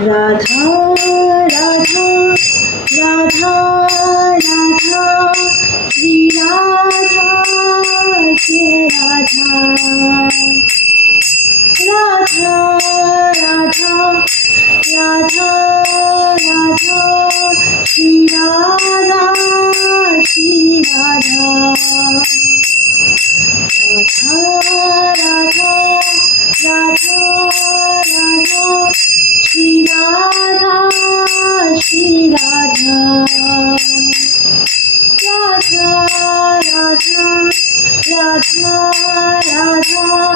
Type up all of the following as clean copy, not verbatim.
Radha Radha Radha Radha Shri Radha Jai Radha Radha Radha Radha Radha Shri Radha Shri Radha Radha Radha Radha Radha Shri Radha Shri Radha Radha Radha Radha Radha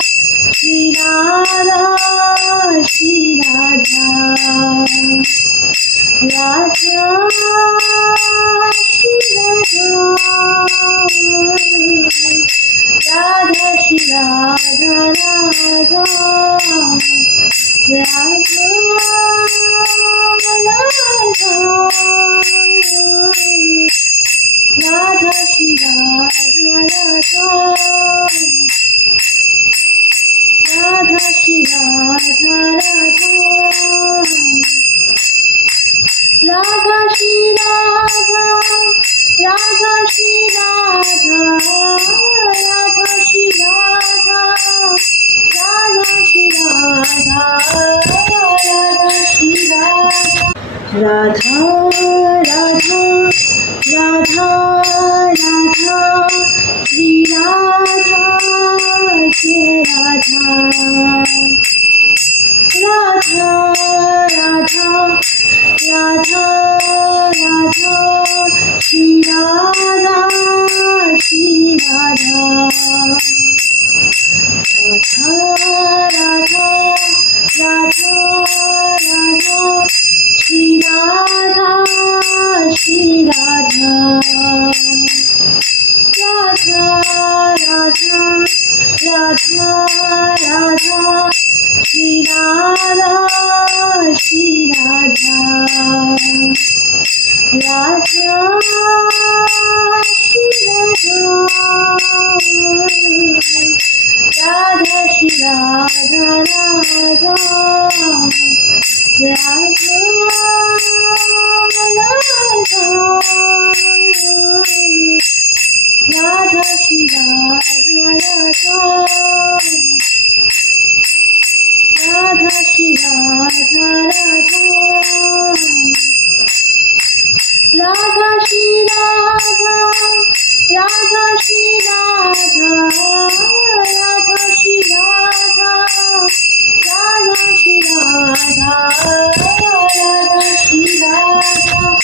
Shri Radha Shri Radha Radha Shri Radha Radha Shri Radha Radha Radha Radha Shri Radha Radha Radha Shri Radha Radha Radha Shri Radha Radha Shri Radha Radha Shri Radha Radha Shri Radha Radha Shri Radha Radha Radha Radha Radha Shri Radha Jai Radha